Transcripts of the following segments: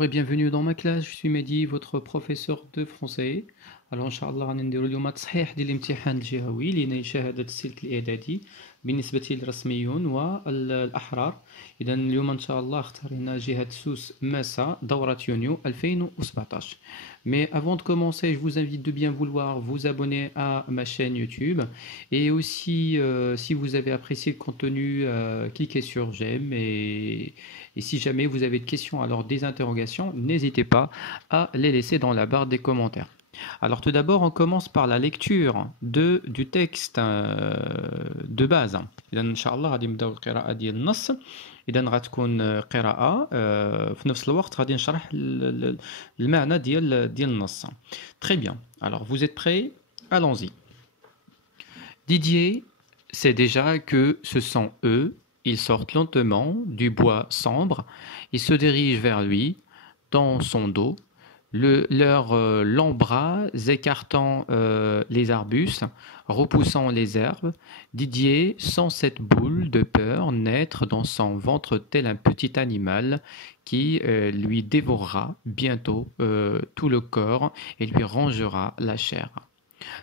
Bonjour et bienvenue dans ma classe, je suis Mehdi, votre professeur de français. Alors Inch'Allah غادي نديرو اليوم تصحيح ديال الامتحان الجهوي لين شهادة السلك الإعدادي بالنسبة للرسميون والأحرار. إذا اليوم إن شاء الله اختارينا جهة سوس ماسا دورة يونيو 2017. Mais avant de commencer, je vous invite de bien vouloir vous abonner à ma chaîne YouTube et aussi si vous avez apprécié le contenu, cliquez sur j'aime et si jamais vous avez des questions, alors des interrogations, n'hésitez pas à les laisser dans la barre des commentaires. Alors tout d'abord, on commence par la lecture du texte de base. إذا إن شاء الله غادي نبداو القراءة ديال النص. إذا غتكون قراءة في نفس الوقت غادي نشرح المعنى ديال النص. Très bien. Alors vous êtes prêts? Allons-y. Didier sait déjà que ce sont eux. Ils sortent lentement du bois sombre. Ils se dirigent vers lui, dans son dos, leurs longs bras écartant les arbustes, repoussant les herbes. Didier sent cette boule de peur naître dans son ventre tel un petit animal qui lui dévorera bientôt tout le corps et lui rongera la chair.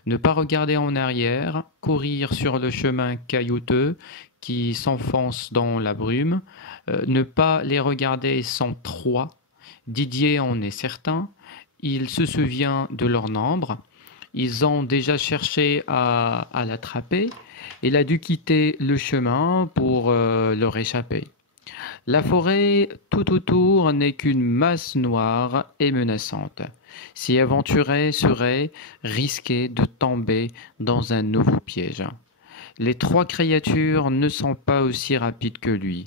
Ne pas regarder en arrière, courir sur le chemin caillouteux qui s'enfonce dans la brume, ne pas les regarder sans proie. Didier en est certain, il se souvient de leur nombre, ils ont déjà cherché à l'attraper, il a dû quitter le chemin pour leur échapper. La forêt tout autour n'est qu'une masse noire et menaçante. S'y aventurer serait risquer de tomber dans un nouveau piège. Les trois créatures ne sont pas aussi rapides que lui.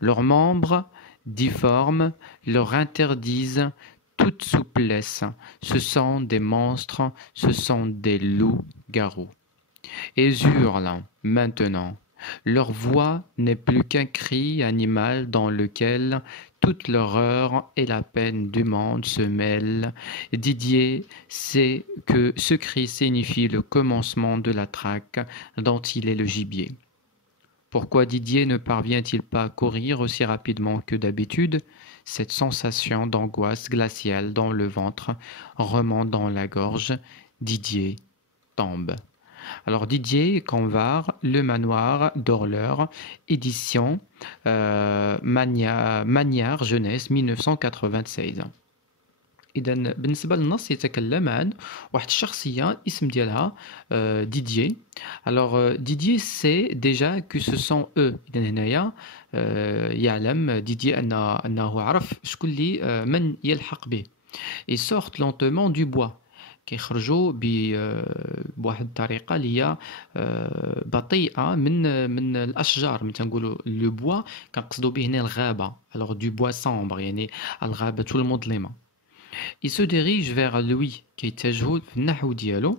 Leurs membres, difformes, leur interdisent toute souplesse. Ce sont des monstres, ce sont des loups-garous. Ils hurlent maintenant. Leur voix n'est plus qu'un cri animal dans lequel toute l'horreur et la peine du monde se mêlent. Didier sait que ce cri signifie le commencement de la traque dont il est le gibier. Pourquoi Didier ne parvient-il pas à courir aussi rapidement que d'habitude? Cette sensation d'angoisse glaciale dans le ventre remonte dans la gorge. Didier tombe. Alors Didier Canvar, Le Manoir d'Horleur, édition Magnard Jeunesse 1996. إذا بالنسبة للنص يتكلم عن واحد الشخصية اسم ديالها ديديي. Alors Didier sait déjà que ce sont eux. إذا هنايا يعلم ديديي أنه عرف شكون اللي من يلحق به. Ils sortent lentement du bois. كيخرجوا بواحد الطريقه اللي هي بطيئه من الاشجار. من تنقولوا لو بوا كنقصدوا به هنا الغابه. alors du bois sombre يعني الغابه المظلمه. il se dirige vers lui كيتجهوا في النحو ديالو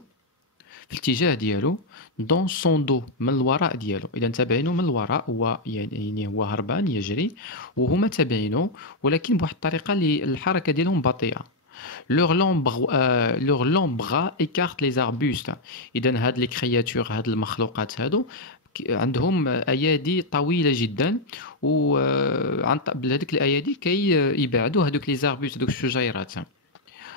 في الاتجاه ديالو dans son dos من الوراء ديالو. اذا تابعينه من الوراء هو يعني هو هربان يجري وهما تابعينه ولكن بواحد الطريقه اللي الحركه ديالهم بطيئه. Leurs longs bras écartent les arbustes. إذن هاد les créatures هاد المخلوقات هادو عندهم أيادي طويلة جدا وعن بهذيك الأيادي يبعدوا هادوك les arbustes هادوك الشجيرات.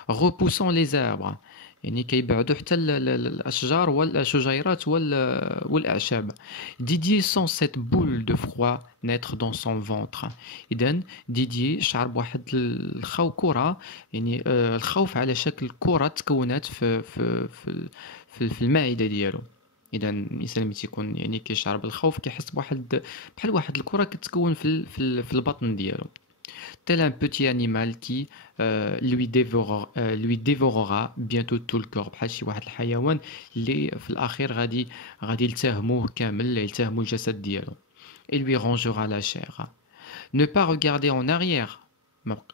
repoussant les arbres يعني كيبعدوا حتى الأشجار والشجيرات والأعشاب. Didier sent cette boule de froid naître dans son ventre. إذن ديديي شعر بواحد الكرة يعني الخوف على شكل كرة تكونات في المعدة ديالو. إذا الإنسان ملي تيكون يعني كيشعر بالخوف كيحس بواحد بحال واحد الكرة كتكون في البطن ديالو. tel un petit animal qui lui dévorera bientôt tout le corps. بحال شي واحد الحيوان اللي في الأخير غادي يلتهموه كامل يلتهموا الجسد ديالو. Il lui rongera la chair. Ne pas regarder en arrière.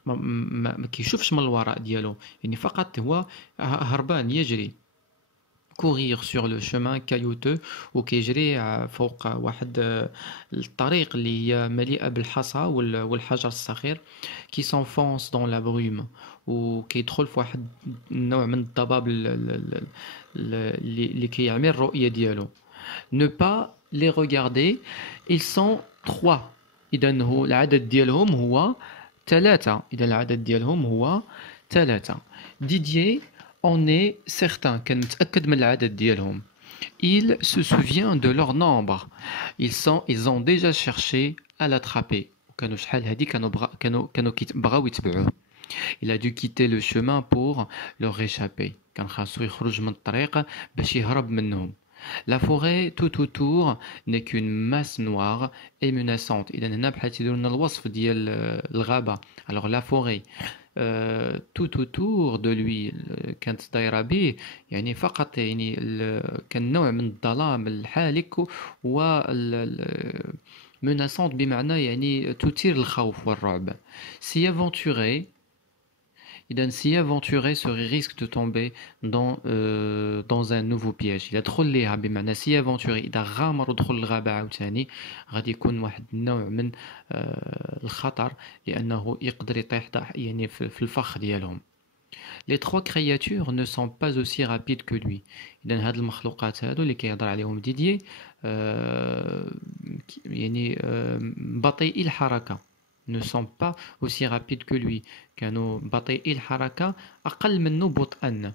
ما كيشوفش من الوراء ديالو يعني فقط هو هربان يجري. courir sur le chemin caillouteux وكيجري فوق واحد الطريق اللي هي مليئة بالحصى والحجر الصغير qui s'enfonce dans la brume وكيدخل في واحد النوع من الضباب اللي كيعمي الرؤية ديالو. ne pas les regarder. ils sont trois. إذن هو العدد ديالهم هو ثلاثة. إذا العدد ديالهم هو ثلاثة. Didier en est certain. كان متأكد من العدد ديالهم. Il se souvient de leur nombre. Ils ont déjà cherché à l'attraper. كانوا شحال هادي كانوا بغاو يتبعوه. Il a dû quitter le chemin pour leur échapper. كان خاصو يخرج من الطريق باش يهرب منهم. La forêt tout autour n'est qu'une masse noire et menaçante. إذا هنا بحال تيديروا لنا الوصف ديال الغابة. Alors la forêt tout autour de lui كانت دايرة به يعني فقط يعني كان نوع من الظلام الحالك و menaçante بمعنى يعني تثير الخوف والرعب. S'y aventurer s'y aventurer serait risque de tomber dans un nouveau piège. إذا دخل ليها بمعنى s'y aventurer إذا غامر ودخل الغابة عاوتاني غادي يكون واحد النوع من الخطر لأنه يقدر يطيح يعني في الفخ ديالهم. Les trois créatures ne sont pas aussi rapides que lui. إذا هاد المخلوقات هادو اللي كيهضر عليهم ديديي يعني بطيئي الحركة. ne sont pas aussi rapides que lui. كانوا بطيئي الحركة أقل منه بطئا.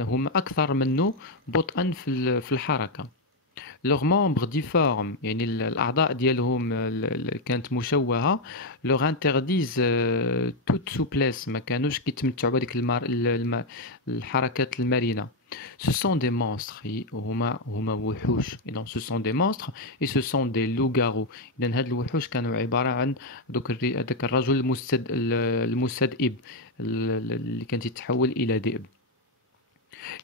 هم أكثر منه بطئا في الحركة. leurs membres difformes يعني الأعضاء ديالهم كانت مشوهة leur interdisent toute souplesse ما كانوش كيتمتعوا بهذيك الحركات المرنة. Ce sont des monstres هما وحوش. إذا ce sont des monstres et ce sont des loups-garous. إذا هاد الوحوش كانوا عبارة عن هذاك الرجل المستذئب اللي كان يتحول إلى ذئب.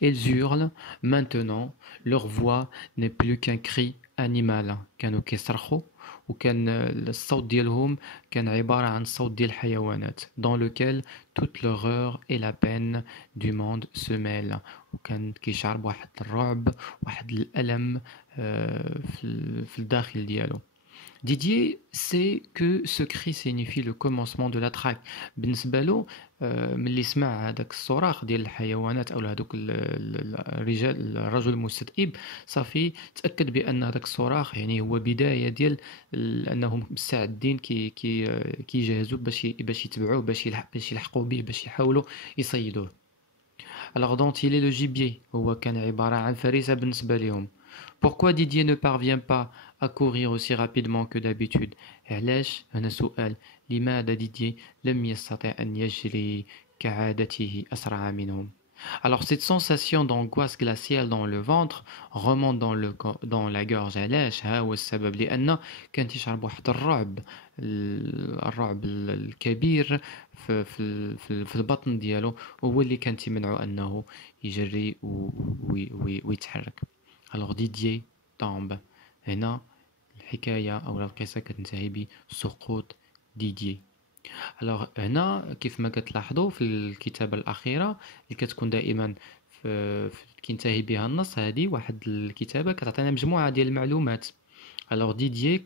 Ils hurlent maintenant, leur voix n'est plus qu'un cri animal. كانوا كيصرخوا وكان الصوت ديالهم كان عبارة عن صوت ديال الحيوانات dans lequel toute l'horreur et la peine du monde se mêlent. وكان كيشعر بواحد الرعب واحد الألم في الداخل ديالو. Didier sait que ce cri signifie le commencement de la traque. بالنسبة له ملي سمع هذاك الصراخ ديال الحيوانات او هذوك الرجل المستذئب صافي تأكد بأن هذاك الصراخ يعني هو بداية ديال أنهم مستعدين كيجهزوا باش يتبعوه باش يلحقوا به باش يحاولوا يصيدوه. Alors dont il est le gibier هو كان عبارة عن فريسة بالنسبة لهم. Pourquoi Didier ne parvient pas à courir aussi rapidement que d'habitude? علاش هنا سؤال لماذا ديدييه لم يستطع أن يجري كعادته أسرع منهم. Alors cette sensation d'angoisse glaciale dans le ventre remonte dans la gorge. علاش ها هو السبب لأن كان تشعر بواحد الرعب الكبير في البطن ديالو وهو اللي كان تمنعه أنه يجري ويتحرك. Alors Didier tombe. هنا الحكاية أو القصة كتنتهي بسقوط ديدييه. Alors هنا كيف ما كتلاحظوا في الكتابة الأخيرة اللي كتكون دائما كينتهي بها النص هذه واحد الكتابة كتعطينا مجموعة ديال المعلومات. Alors ديدييه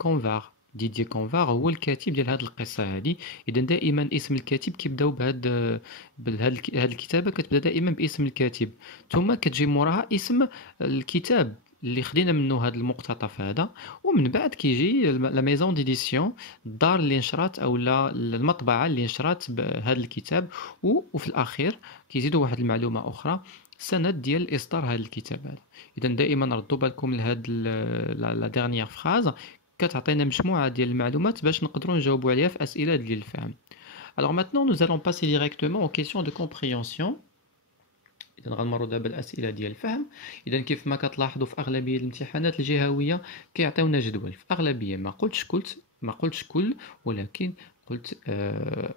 كونفار هو الكاتب ديال هذه القصة هذه. إذا دائما اسم الكاتب كيبداو بهاد الكتابة كتبدا دائما باسم الكاتب ثم كتجي موراها اسم الكتاب اللي خدينا منه هذا المقتطف هذا ومن بعد كيجي لا ميزون ديديسيون الدار اللي نشرات او لا المطبعه اللي نشرات بهذا الكتاب وفي الاخير كيزيدوا واحد المعلومه اخرى سند ديال اصدار هذا الكتاب هذا. اذا دائما ردوا بالكم لهاد لا ديرنيير فراز كتعطينا مجموعه ديال المعلومات باش نقدروا نجاوبوا عليها في اسئله ديال الفهم. Alors maintenant nous allons passer directement aux questions de compréhension. إذا غنمروا دابا الأسئلة ديال الفهم. إذا كيف ما كتلاحظوا في أغلبية الامتحانات الجهوية كيعطيونا جدول في أغلبية ما قلتش كل ولكن قلت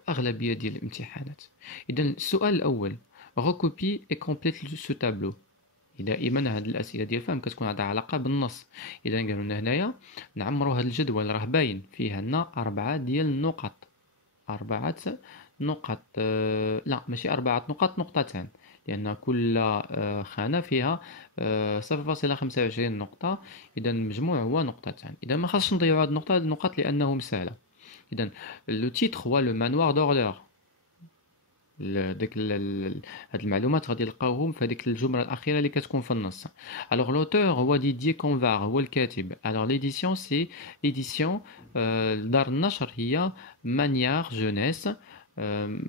أغلبية ديال الامتحانات. إذا السؤال الأول recopie et complète ce tableau. دائما هاد الأسئلة ديال الفهم كتكون عندها علاقة بالنص. إذا قالوا لنا هنايا نعمروا هاد الجدول راه باين فيه لنا 4 ديال النقط 4 نقط لا ماشي 4 نقط نقطتان لأن كل خانة فيها 0.25 نقطة. إذا المجموع هو نقطتان. إذا ما خاصش نضيعوا هذه النقط لأنهم سهلة. إذا لو تيتر هو لو مانوار دورلور. هاد المعلومات غادي نلقاوهم في هذيك الجملة الأخيرة اللي كتكون في النص. Alors l'auteur هو ديدييه كونفار هو الكاتب. Alors l'édition c'est l'édition دار النشر هي مانيار جونيس.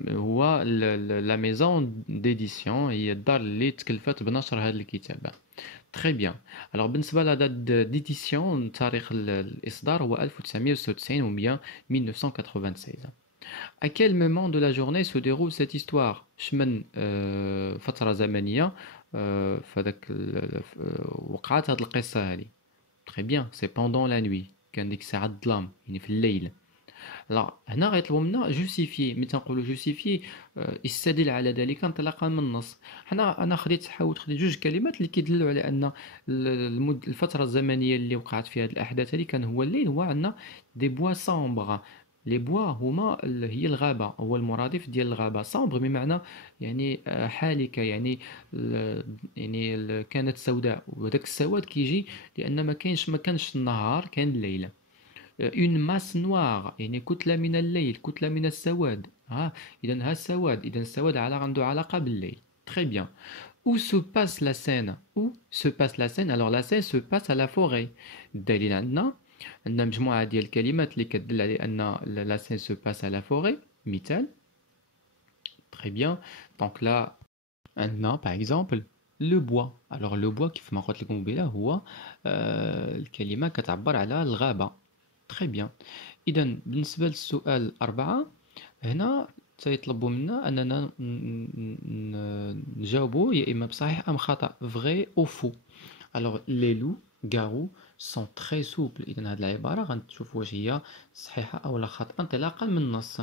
هو لا ميزون ديديسيون هي الدار اللي تكلفت بنشر هذا الكتاب. Très bien. Alors بالنسبة لا date d'édition تاريخ الإصدار هو 1996 ou bien 1996. À quel moment de la journée se déroule cette histoire؟ شمن فترة زمنية فداك وقعت هاد القصة هادي. Très bien, c'est pendant la nuit. كان ديك الساعة الظلام يعني في الليل. Alors هنا غيطلبوا منا جوستيفي. ملي تنقولوا جوستيفي يستدل على ذلك انطلاقا من النص. انا حاولت خديت جوج كلمات اللي كيدلوا على ان الفتره الزمنيه اللي وقعت فيها هذه الاحداث هذه كان هو الليل. هو عندنا دي بوا سامبر. لي بوا هما هي الغابه، هو المرادف ديال الغابه. سامبر بمعنى يعني حالكه، يعني كانت سوداء، وذاك السواد كيجي لان ما كانش النهار، كان الليل. une masse noire يعني كتلة من الليل، كتلة من السواد. إذا ها السواد، إذا السواد عنده علاقة بالليل. Très bien. Où se passe la scène؟ Où se passe la scène؟ Alors la scène se passe à la forêt. الدليل عندنا مجموعة ديال الكلمات اللي كتدل على أن la scène se passe à la forêt. مثال. Très bien. Donc là عندنا par exemple le bois. Alors le bois كيف ما قلت لكم قبيله هو الكلمة كتعبر على الغابة. Très bien. إذا بالنسبة للسؤال 4 هنا سيطلبوا منا أننا نجاوبوا يا إما بصحيح أم خطأ. vrai ou faux. Alors les loups-garous sont très souples. إذا هذه العبارة غنشوفوا واش هي صحيحة أو لا خطأ انطلاقا من النص.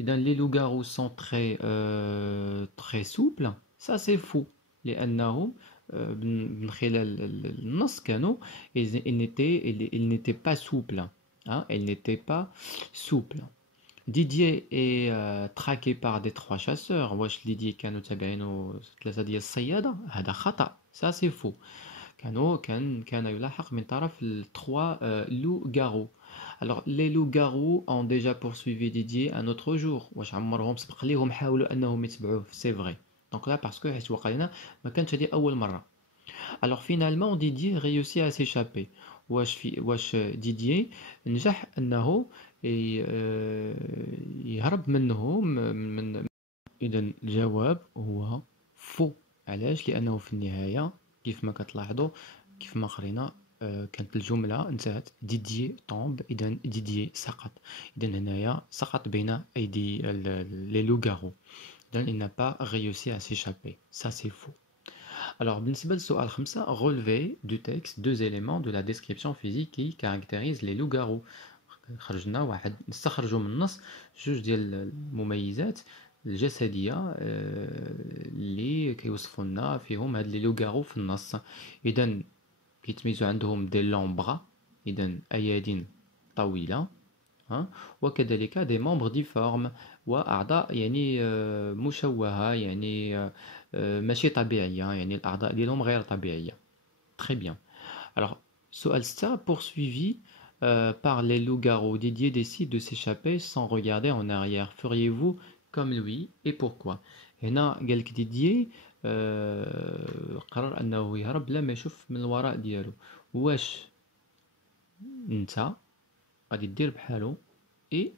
إذا les loups-garous sont très souples. Ça c'est faux لأنه من خلال النص كانوا ils n'étaient pas souples. Elle n'était pas souple. Didier est traqué par des 3 chasseurs. واش Didier كانوا تابعينه 3 ديال الصيادة؟ هذا خطأ. Ça c'est faux. كان يلاحق من طرف 3 loups-garous. Alors les loups-garous ont déjà poursuivi Didier un autre jour. واش عمرهم سبق ليهم حاولوا أنهم يتبعوه؟ C'est vrai. Donc là parce que حيت وقع لنا ما كانتش هذه أول مرة. Alors finalement Didier réussit à s'échapper. واش ديدييه نجح انه يهرب منهم اذا الجواب هو فو. علاش؟ لانه في النهايه كيف ما كتلاحظوا كيف ما قرينا كانت الجمله انتهت ديدييه طومب. اذا ديدييه سقط. اذا هنايا سقط بين ايدي لي لوغارو. اذا il n'a pas réussi à s'échapper. Ça c'est faux. Alors, بالنسبة للسؤال 5 relever du texte 2 éléments de la description physique qui caractérise les loups-garous. نستخرجوا من النص جوج ديال المميزات الجسدية اللي كيوصفوا لنا فيهم هاد لي لوغارو في النص. إذا كيتميزوا عندهم دي لومبرا، إذا أيادين طويلة، وكذلك دي ممبر ديفورم، وأعضاء يعني مشوهة، يعني ماشي طبيعية، يعني الأعضاء ديالهم غير طبيعية. Très bien. Alors, سؤال 6 poursuivi par les loups-garous. Didier décide de s'échapper sans regarder en arrière. Feriez-vous comme lui et pourquoi؟ هنا قالك ديدييه قرر أنه يهرب بلا ما يشوف من الوراء ديالو. واش انت غادي دير بحالو et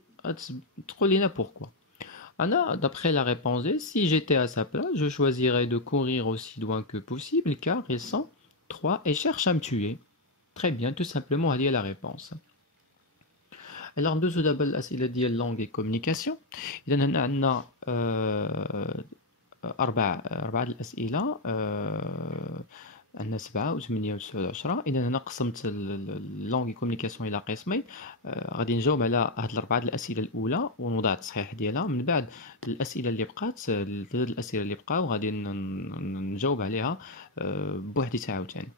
تقول لنا pourquoi؟ Anna, d'après la réponse D, si j'étais à sa place, je choisirais de courir aussi loin que possible car ils sont 3 et cherchent à me tuer. Très bien, tout simplement, هذه la réponse. Alors, ندوزو دابا الأسئلة ديال langue et communication. إذا هنا عندنا أربعة الأسئلة. عندنا 7 و8 و9 و10. إذا هنا قسمت اللونغ كوميونيكاسيون إلى قسمين. غادي نجاوب على هاد الأربعة الأسئلة الأولى ونوضع التصحيح ديالها. من بعد الأسئلة اللي بقات، 3 الأسئلة اللي بقاو غادي نجاوب عليها بوحديتها عاوتاني.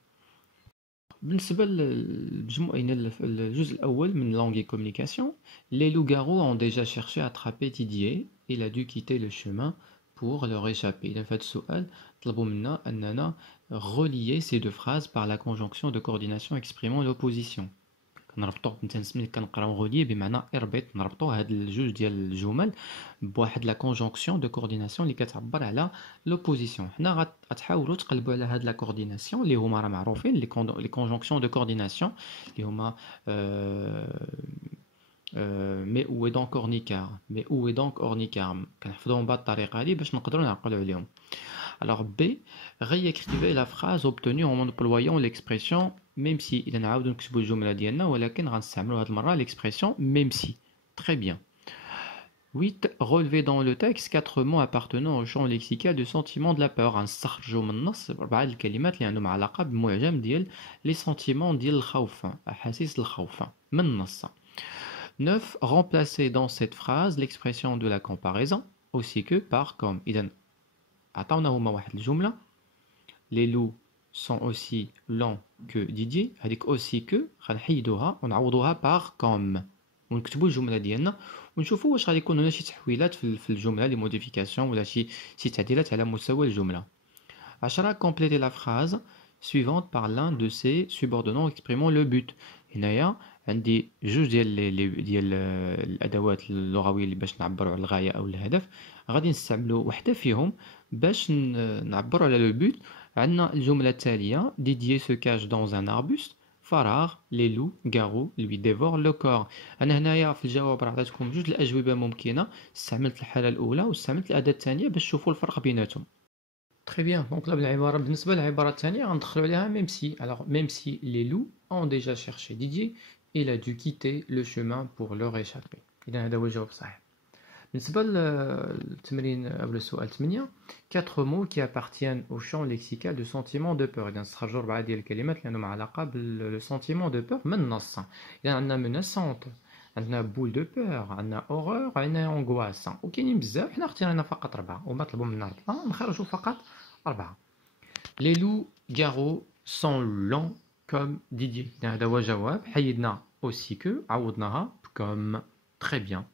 بالنسبة للجزء الأول من langue et communication, les loups-garous ont déjà cherché à attraper Didier. Il a dû quitter le chemin pour leur échapper. إذا في هذا السؤال طلبوا منا أننا relier ces 2 phrases par la conjonction de coordination exprimant l'opposition. كنربطو ملي كنقراو غولي بمعنى اربط، نربطو هاد الجوج ديال الجمل بواحد لا كونجونكسيون دو كورديناسيون اللي كتعبر على لوبوزيسيون. حنا غتحاولوا تقلبوا على هاد لا كورديناسيون اللي هما راه معروفين، لي كونجونكسيون دو كورديناسيون اللي هما مي او دونك اورنيكار، مي او دونك اورنيكار كنحفظوهم بهاد الطريقه هادي باش نقدروا نعقلوا عليهم. Alors B, réécrivez la phrase obtenue en employant l'expression même si. إذا نعاودو نكتبو الجملة ديالنا ولكن غنستعملو هاد المرة l'expression même si. Très bien. 8. Relevez dans le texte 4 mots appartenant au champ lexical du sentiment de la peur. غنستخرجو من النص 4 الكلمات اللي عندهم علاقة بمعجم ديال les sentiments ديال الخوف، أحاسيس الخوف من النص. 9. Remplacez dans cette phrase l'expression de la comparaison aussi que par comme. إذا عطاونا هما واحد الجملة les loups sont aussi lents que Didier، هذيك aussi que غنحيدوها ونعوضوها par comme ونكتبوا الجملة ديالنا ونشوفوا واش غادي يكون هنا شي تحويلات في الجملة لي موديفيكاسيون ولا شي تعديلات على مستوى الجملة. 10. Complétez la phrase suivante par l'un de ses subordonnés exprimant le but. هنايا عندي جوج ديال الادوات اللغويه اللي باش نعبروا على الغايه او الهدف، غادي نستعملوا وحده فيهم باش نعبروا على لو بوت. عندنا الجمله التاليه ديديي سو كاش دون ان اربوست فراغ لي لو غارو لوي ديفور لو كور. انا هنايا في الجواب راه عطيتكم جوج الاجوبه ممكنه، استعملت الحاله الاولى واستعملت الاداه الثانيه باش تشوفوا الفرق بيناتهم. Très bien. Donc là, بالعبارة بالنسبة للعبارة الثانية غندخلوا عليها même si. Alors même si les loups ont déjà cherché Didier, il a dû quitter le chemin pour leur échapper. إذا هذا هو الجواب الصحيح. بالنسبة للتمرين أو للسؤال 8 4 mots qui appartiennent au champ lexical du sentiment de peur. إذا نستخرجوا 4 ديال الكلمات اللي عندهم علاقة بال sentiment de peur من النص. إذا عندنا menaçante، عندنا بول دو بور، عندنا اورور، عندنا اونغواس، وكاينين بزاف. حنا اختارينا فقط 4 وما طلبوا منا 4 نخرجوا فقط 4. لي لو غارو سون لون كوم ديدي. هذا هو جواب. حيدنا اوسي كو عوضناها بكوم. تري بيان.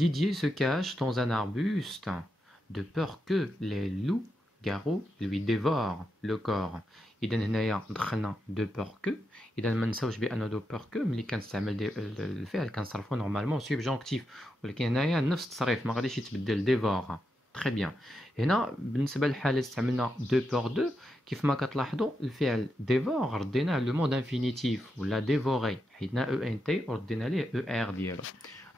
Didier se cache dans un arbuste de peur que les loups garous lui dévorent le corps. إذا هنايا دخلنا دو بور كو. إذا ما نساوش بأن دو بور كو ملي كنستعمل الفعل كنصرفو نورمالمون سوبجونكتيف، ولكن هنايا نفس التصريف ما غاديش يتبدل ديفور. تري بيان. هنا بالنسبة للحالة استعملنا دو بور دو. كيف ما كتلاحظوا الفعل ديفور رديناه لو مود انفينيتيف ولا ديفوري، حيدنا او ان تي وردينا ليه او ار ديالو.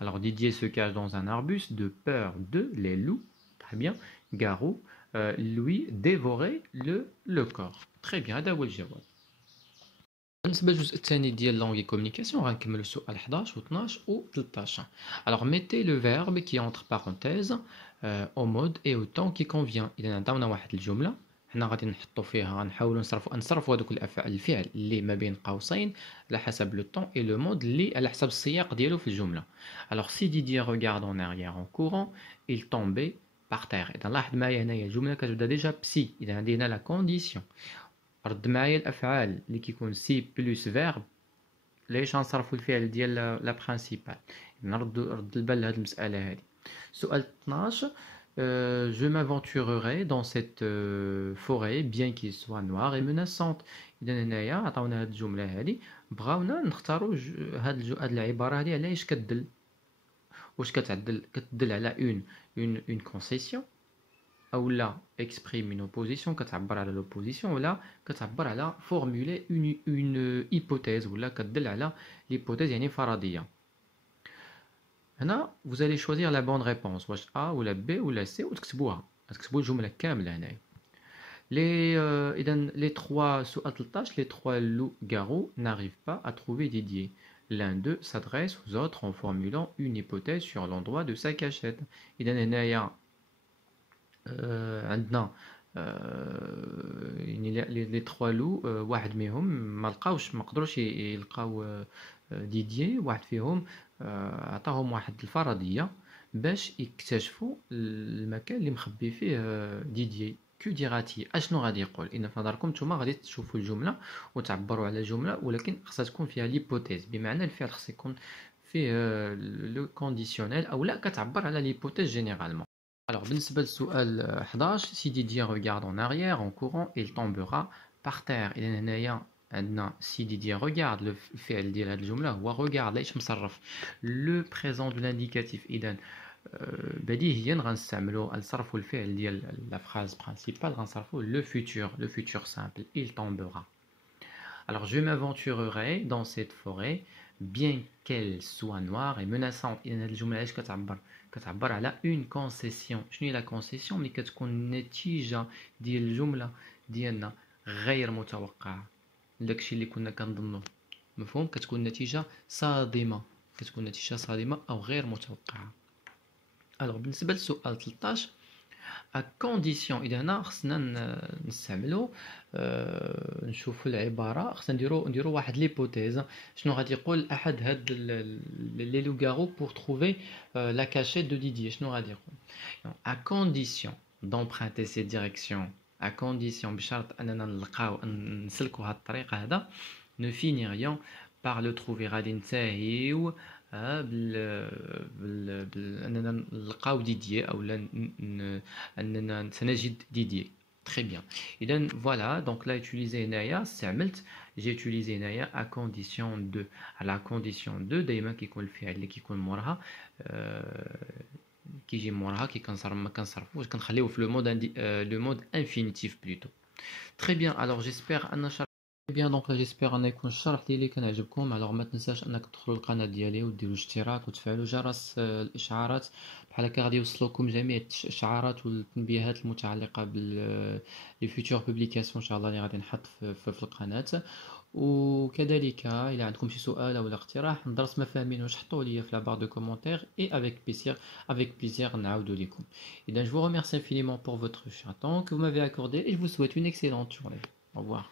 Alors Didier se cache dans un arbuste de peur de les loups. Très bien. Garou lui dévorer le corps. Très bien. هذا هو الجواب. بالنسبة للجزء الثاني ديال لونغي كومونيكاسيون غنكملوا السؤال 11 و 12 و 13. Alors mettez le verbe qui est entre parenthèses au mode et au temps qui convient. إذا عطاونا واحد الجملة حنا غادي نحطوا فيها غنحاولوا نصرفوا هذوك الفعل اللي ما بين قوسين على حسب لو طون اي لو مود اللي على حسب السياق ديالو في الجمله. Alors si Didier regarde en arrière en courant, il tombait par terre. اذا لاحظ معايا هنايا الجمله كتبدا ديجا بسي. اذا عندنا لا كونديسيون. رد معايا الافعال اللي كيكون سي بلس فيرب ليش غنصرفوا الفعل ديال لا برينسيبال. رد البال لهاد المساله هذه. سؤال 12 je m'aventurerai dans cette forêt bien qu'il soit noir et menaçante. إذا هنايا عطاونا هاد الجملة هذه بغاونا نختاروا هاد العبارة هذه علاش كتدل. واش كتدل على une concession أو لا exprime une opposition كتعبر على l'opposition ولا كتعبر على formuler une hypothèse ولا كتدل على l'hypothèse يعني فرضية. هنا vous allez choisir la bonne réponse واش A ولا B ولا C وتكتبوها. تكتبوا الجملة كاملة هنايا. إذن les trois سؤال 13 les trois loups-garous n'arrivent pas à trouver Didier. L'un d'eux s'adresse aux autres en formulant une hypothèse sur l'endroit de sa cachette. إذن هنايا عندنا les trois loups واحد منهم ما قدروش يلقاو ديديي. واحد فيهم عطاهم واحد الفرضيه باش يكتشفوا المكان اللي مخبي فيه ديديي. كو ديراتي اشنو غادي يقول. ان في نظركم نتوما غادي تشوفوا الجمله وتعبروا على الجمله ولكن خصها تكون فيها ليبوتيز بمعنى الفعل خص يكون فيه لو كونديسيونيل او لا كتعبر على ليبوتيز جينيرالمون. Alors بالنسبه للسؤال 11 si Didier regarde en arrière en courant il tombera par terre. إذا هنايا عندنا سي Didier regarde الفعل ديال هذه الجملة هو regarde ايش مصرف لو بريزون دو لانديكاتيف. إذا بديهيا غنستعملوا الصرف والفعل ديال لا phrase principale غنصرفوا le futur simple il tombera. Alors je m'aventurerai dans cette forêt bien qu'elle soit noire et menaçante. إذا هذه الجملة ايش كتعبر على une concession. شنو هي لا concession؟ ملي كتكون النتيجة ديال الجملة ديالنا غير متوقعة، داكشي اللي كنا كنظنوه، مفهوم؟ كتكون نتيجة صادمة، أو غير متوقعة. الوغ بالنسبة للسؤال 13 à condition، إذا هنا خصنا نستعملو نشوفو العبارة، خصنا نديرو واحد ليبوتيز. شنو غادي يقول أحد هاد لي لوغارو بور تروفي لا كاشيت دو ديديي؟ شنو غادي يقول؟ à condition d'emprunter cette direction، à condition بشرط أننا نسلكو هاد الطريق هذا، ne finirions par le trouver، غادي ننتهيو أننا نلقاو ديديي أو أننا سنجد ديديي. Très bien. إذن voilà، donc là utilisé هنايا استعملت، j'ai utilisé هنايا à condition de. على condition de دايما كيكون الفعل اللي كيكون موراها كيجي موراها ما كنصرفوش، كنخليوه في لو مود انفينيتيف بلوتو. Très bien. Alors j'espère أن bien، دونك جيسبيغ ان يكون الشرح ديالي كان عجبكم. الوغ ما تنساش انك تدخلوا القناه ديالي وديروا اشتراك وتفعلوا جرس الاشعارات، بحال هكا غادي يوصلوكم جميع الاشعارات والتنبيهات المتعلقه بال لي فيتور بوبليكاسيون ان شاء الله اللي غادي نحط في القناه. وكذلك الى عندكم شي سؤال او اقتراح ندرس ما فاهمين واش حطوه لي في لا بار دو كومونتير اي avec plaisir نعاودو لكم. اذا je vous remercie infiniment pour votre temps que vous m'avez accordé et je vous souhaite une excellente journée. Au revoir.